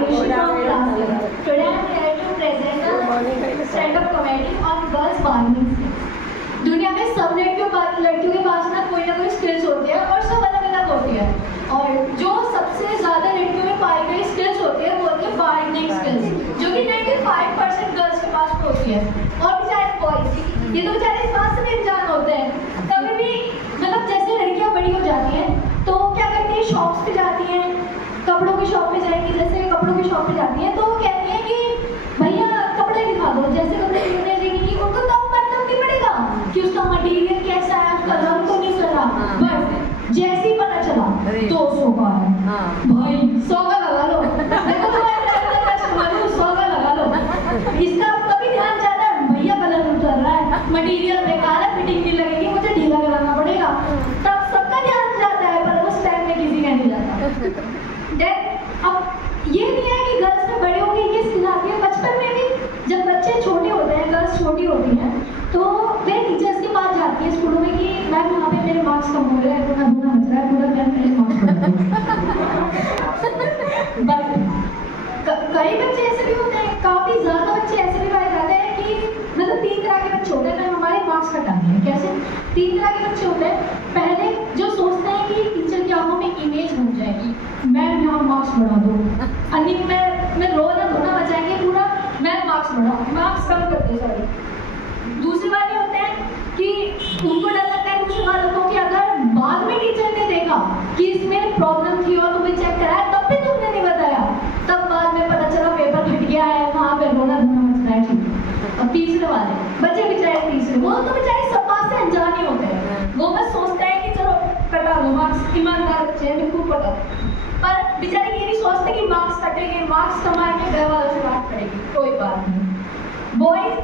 Ayushi from class 11. Today I am here to present a stand-up comedy on girls bargaining skills. दुनिया में सब लड़कियों के पास ना कोई स्किल्स होती है और सब अलग अलग होती है, और जो सबसे ज़्यादा लड़कियों में पाई गई स्किल्स होती है वो होती है बार्गेनिंग स्किल्स, जो कि 95% गर्ल्स के पास होती है। और बेचारे बॉयज, ये तो बेचारे इस बात से भी अनजान होते हैं। कभी भी मतलब जैसे लड़कियां बड़ी हो जाती हैं तो क्या करती है, शॉप्स पे जाती हैं, कपड़ों की शॉप पे जाएंगी, जैसे कपड़ों की शॉप पे जाती हैं तो वो कहती हैं कि भैया कपड़े दिखा दो, जैसे कपड़े दिखने देंगी उनको तब मतलब नहीं पड़ेगा कि उसका मटेरियल कैसा है, उसका रंग तो नहीं चला, बस जैसे ही पता चला 200 का है, भाई 100 का लगा लो, देखो तुम्हारे कस्टमर 100 का लगा लो, इसका कभी ध्यान जाता है भैया कलर उतर रहा है, मटेरियल बेकार है, फिटिंग नहीं लगेगी, मुझे ढीला कराना पड़ेगा, तब सबका ध्यान जाता है, पर उस टाइम में किसी का नहीं जाता। अब ये नहीं है कि गर्ल्स में बड़े होंगे ये स्किल आती है, बचपन में भी जब बच्चे छोटे होते हैं, गर्ल्स छोटी होती हैं तो वे टीचर्स के पास जाती है स्कूलों में कि मैम यहाँ पे मेरे मार्क्स कम हो रहे हैं, पूरा धुना मच रहा है, पूरा मैम मेरे मार्क्स कई बच्चे ऐसे भी होते हैं, काफी ज्यादा बच्चे ऐसे भी पाए जाते हैं कि मतलब 3 तरह के बच्चे होते हैं, मैम हमारे मार्क्स घटाने हैं। कैसे? 3 तरह के बच्चे होते हैं। पहले जो सोचते हैं कि टीचर की आंखों में इमेज बन जाएगी, मैम यहाँ मार्क्स बढ़ा दो, अन्य में रोना धोना बचाएंगे पूरा, मैम मार्क्स बढ़ाओ, मार्क्स कम करते सॉरी। दूसरे वाले होते हैं कि उनको डर लगता है दूसरे वालों को कि अगर बाद में टीचर ने देखा कि इसमें प्रॉब्लम थी और तुम्हें चेक कराया तब भी तुमने नहीं बताया, तब बाद में पता चला पेपर फट गया है, वहाँ पे रोना धोना मच रहा है, ठीक। और तीसरे वाले बच्चे बेचारे, तीसरे वो तो बेचारे सब बात से अनजान ही होते हैं, वो बस सोचते हैं कि चलो कटा दो मार्क्स, ईमानदार बच्चे हैं बिल्कुल कटा, पर बेचारे ये नहीं सोचते कि मार्क्स कटेंगे, मार्क्स कमाएंगे, घर वालों से बात करेंगे, कोई बात नहीं। बॉयज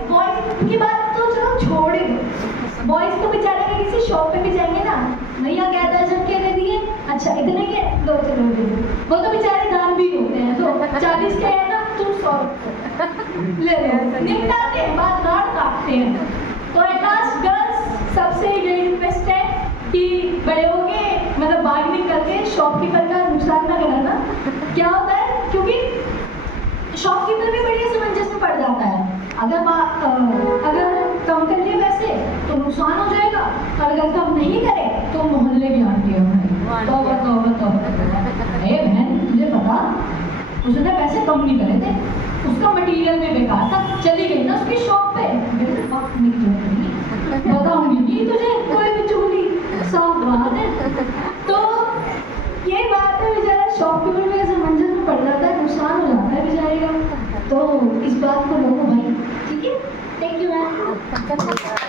की बात तो चलो छोड़ ही दो, बॉयज तो बेचारे के किसी शॉप पे भी जाएंगे ना, भैया क्या दर्जन के दे दिए, अच्छा इतने के दो, चलो दे दो, वो तो बेचारे दान भी होते हैं, तो 40 के है ना तुम 100 ले लो, निपटाते हैं, बात गाड़ काटते हैं। तो एट लास्ट गर्ल्स सबसे ये रिक्वेस्ट है कि बड़े होके मतलब बार्गेनिंग करके शॉपकीपर का नुकसान ना कराना। क्या होता है, क्योंकि शॉपकीपर भी बड़ी असमंजस में पड़ जाता है, अगर कम कर लिए पैसे तो नुकसान हो जाएगा, और अगर कम नहीं करे तो मोहल्ले की आंटी है भाई, तो अरे बहन तुझे पता उसने पैसे कम नहीं करे थे, उसका मटेरियल में बेकार था, चली गई ना उसकी शॉप पे, बताऊंगी तुझे कोई भी चुगली, सब बात है। तो ये बात है, बेचारा शॉपकीपर में असमंजस में पड़ जाता है, नुकसान हो जाता है बेचारे का, तो इस बात को लोगों भाई, ठीक है, थैंक यू मैम।